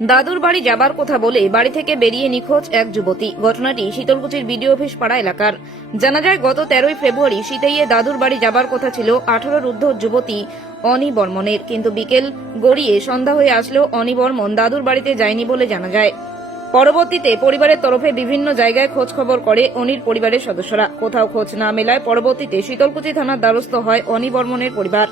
দাদুর বাড়ি যাবার কথা বলে বাড়ি থেকে বেরিয়ে নিখোঁজ এক যুবতী। ঘটনাটি শীতলকুচির বিডিও অফিস পাড়া এলাকার। জানা যায়, গত তেরোই ফেব্রুয়ারি শীতাইয়ে দাদুর বাড়ি যাবার কথা ছিল আঠারোর ঊর্ধ্ব যুবতী অনি বর্মনের কিন্তু বিকেল গড়িয়ে সন্ধ্যা হয়ে আসলেও অনি বর্মন দাদুর বাড়িতে যায়নি বলে জানা যায়। পরবর্তীতে পরিবারের তরফে বিভিন্ন জায়গায় খোঁজ খবর করে অনির পরিবারের সদস্যরা। কোথাও খোঁজ না মেলায় পরবর্তীতে শীতলকুচি থানার দ্বারস্থ হয় অনি বর্মনের পরিবার।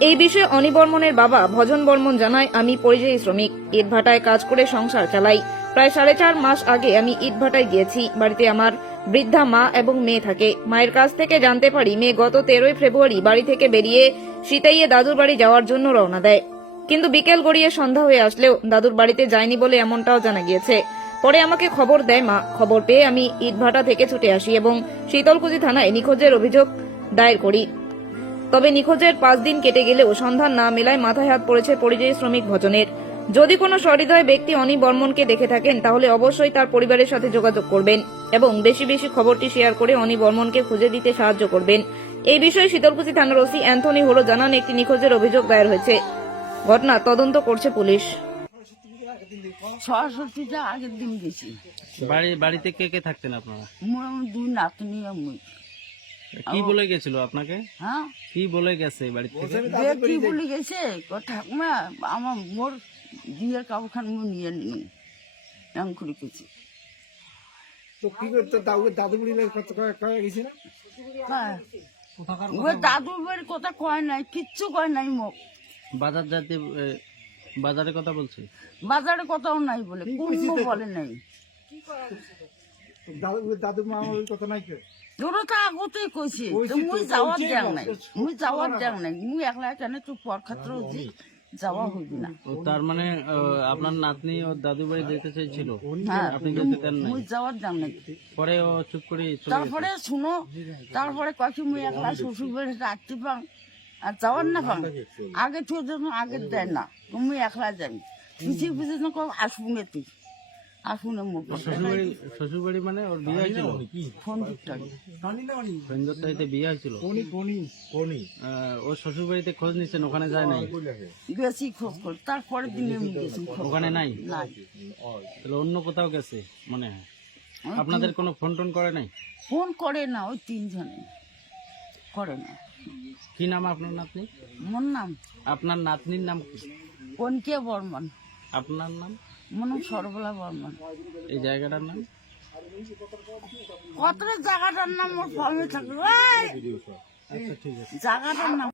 এই বিষয়ে অনি বর্মনের বাবা ভজন বর্মন জানায়, আমি পরিযায়ী শ্রমিক। ইটভাটায় কাজ করে সংসার চালাই। প্রায় সাড়ে চার মাস আগে আমি ইটভাটায় গিয়েছি। বাড়িতে আমার বৃদ্ধা মা এবং মেয়ে থাকে। মায়ের কাছ থেকে জানতে পারি, মেয়ে গত তেরোই ফেব্রুয়ারি বাড়ি থেকে বেরিয়ে শীতাইয়ে দাদুর বাড়ি যাওয়ার জন্য রওনা দেয়। কিন্তু বিকেল গড়িয়ে সন্ধ্যা হয়ে আসলেও দাদুর বাড়িতে যায়নি বলে এমনটাও জানা গিয়েছে। পরে আমাকে খবর দেয় মা। খবর পেয়ে আমি ইটভাটা থেকে ছুটে আসি এবং শীতলকুচি থানায় নিখোঁজের অভিযোগ দায়ের করি। তবে নিখোঁজের পাঁচ দিন কেটে গেলেও সন্ধান না মেলায় মাথায় হাত পড়েছে পরিযায়ী শ্রমিক ভজনের। যদি কোনো সহৃদয় ব্যক্তি অনি বর্মনকে দেখে থাকেন তাহলে অবশ্যই তার পরিবারের সাথে যোগাযোগ করবেন এবং বেশি বেশি খবরটি শেয়ার করে অনি বর্মনকে খুঁজে দিতে সাহায্য করবেন। এই বিষয়ে শীতলকুচি থানার ওসি অ্যান্থনি হলো জানান একটি নিখোঁজের অভিযোগ দায়ের হয়েছে। ঘটনা তদন্ত করছে পুলিশ। সরস্বতীটা আগের দিন গেছি বাড়িতে কে কে থাকতেন আপনারা? দুই নাতনি আর মুই। কি বলে গেছিল আপনাকে? হ্যাঁ? কি বলে গেছে বাড়ি থেকে? কি বলে গেছে? ঠাকুমা আমার মোর বিয়ের মুই নিয়ে নিন করে গেছি তো কি করতো দাদু দাদু বুড়ি কত কয়ে গেছি না? হ্যাঁ। ওই বাড়ির কথা কয় নাই কিচ্ছু কয় নাই মোক। বাজার যাতে এ, বাজারের কথা বলছে? বাজারে কথাও নাই বলে কোনো বলে নাই। দাদু দাদু মা ওই কথা নাই কে ওরা তো আগতেই কইছে কইছে তো তো, মুই যাওয়ার দেখ নাই মুই যাওয়ার দেখ নাই মুই একলা কেন তো পরখাত্র হচ্ছি যাওয়া হইবি না। তার মানে আপনার নাতনি ও দাদু বাড়ি যেতে চাইছিল? হ্যাঁ আপনি যেতে দেন নাই? মুই যাওয়ার দেখ নাই। পরে ও চুপ করে তারপরে শুনো তারপরে কয়েক মুই একলা শ্বশুর বাড়ি রাখতে পাং আর যাওয়ার না পাং আগে তুই যখন আগে দেয় না তুমি একলা যাবি পিছিয়ে পিছিয়ে আসব না তুই। আসব না মুখ শ্বশুরবাড়ি শ্বশুরবাড়ি মানে ওর বিয়ে হয়েছিল? ফোন বিয়ে হয়েছিল? কোনি কোনি? কোনি? আহ, ও শ্বশুরবাড়িতে খোঁজ নিচ্ছেন ওখানে যায় নাই? গেছি খোঁজ করে তারপরে দিনে আমি গেছি খোঁজ ওখানে নাই? নাই। তাহলে অন্য কোথাও গেছে মনে হয়? আপনাদের কোনো ফোন টোন করে নাই? ফোন করে না ওই তিনজনে। করে না। কি নাম আপনার নাতনি? মোর নাম। আপনার নাতনির নাম কি? কনকে বর্মন। আপনার নাম? মোর নাম সরবলা বর্মন। এই জায়গাটার নাম? কত জায়গাটার নাম? ফর্মে থাকবে জায়গাটার নাম